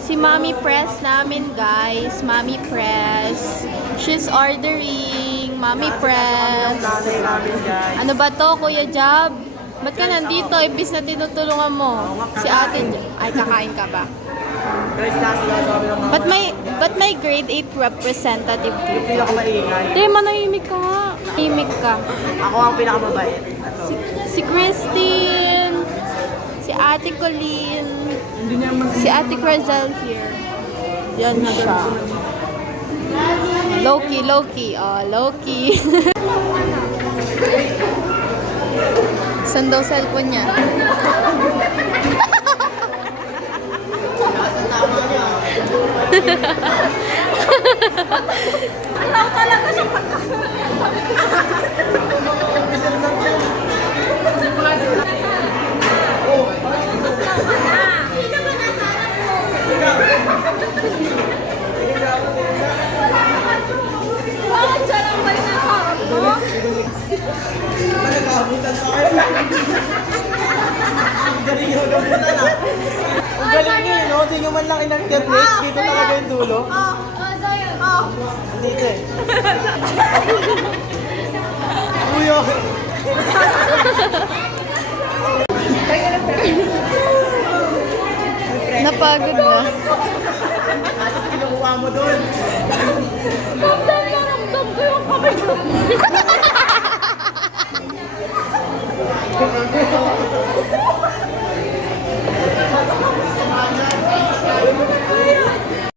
si Mommy Press namin, guys. Mommy Press. She's ordering. Mommy Press. Ano ba to, Kuya Jab? Ba't ka nandito? Ibis na tinutulungan mo. Si ate, ay kakain ka ba? Ba't may grade 8 representative Yung dito? pinakamaingay. Hindi, manahimik ka nga. Manahimik ka. Ako ang pinakamabait. Si Christine. Si Ate Colleen. Si Ate Crazel here. Yan siya. Loki, Loki. Oh, Loki. Saan daw cellphone niya? Alam talaga siya pagkakaroon. Bakit siya lang ba yung nakaharap mo? Ang galing nyo gamutan ah. Ang galing nyo no? Hindi nyo man lang in-alternate. Dito talaga yung dulo. Dito eh. Uyo. Napagod na. Tapos kinukuha mo doon. Ramdam na ramdam ko yung kamay ko.